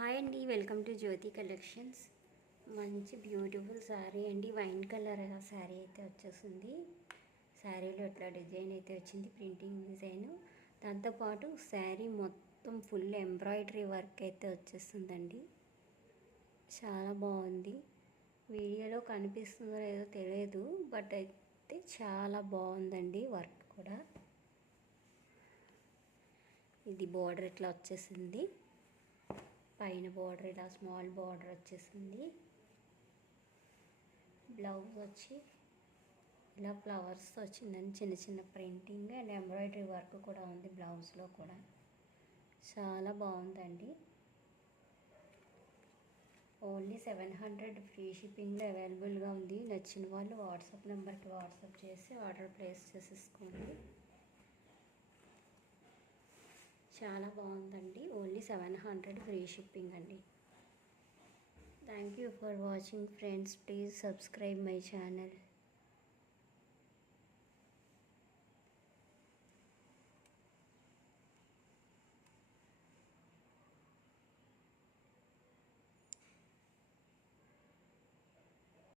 Hi అండి, welcome to Jyothi collections. మంచి beautiful sari అండి, వైన్ కలర్ శారీ అయితే వచ్చేసింది. శారీలో ఇట్లా డిజైన్ అయితే వచ్చింది, ప్రింటింగ్ డిజైన్. దాంతోపాటు శారీ మొత్తం ఫుల్ ఎంబ్రాయిడరీ వర్క్ అయితే వచ్చేస్తుందండి. చాలా బాగుంది. వీడియోలో కనిపిస్తుందో లేదో తెలియదు, బట్ అయితే చాలా బాగుందండి వర్క్ కూడా. ఇది బోర్డర్ ఇట్లా వచ్చేసింది, పైన బోర్డర్ ఇలా స్మాల్ బోర్డర్ వచ్చేసింది. బ్లౌజ్ వచ్చి ఇలా ఫ్లవర్స్ వచ్చిందని చిన్న చిన్న ప్రింటింగ్ అండ్ ఎంబ్రాయిడరీ వర్క్ కూడా ఉంది బ్లౌజ్లో కూడా. చాలా బాగుందండి. ఓన్లీ 700 ఫ్రీ షిప్పింగ్లో అవైలబుల్గా ఉంది. నచ్చిన వాళ్ళు వాట్సాప్ నెంబర్కి వాట్సాప్ చేసి ఆర్డర్ ప్లేస్ చేసేసుకోండి. చాలా బాగుందండి. ఓన్లీ 700 ఫ్రీ షిప్పింగ్ అండి. Thank you for watching friends. Please subscribe my channel.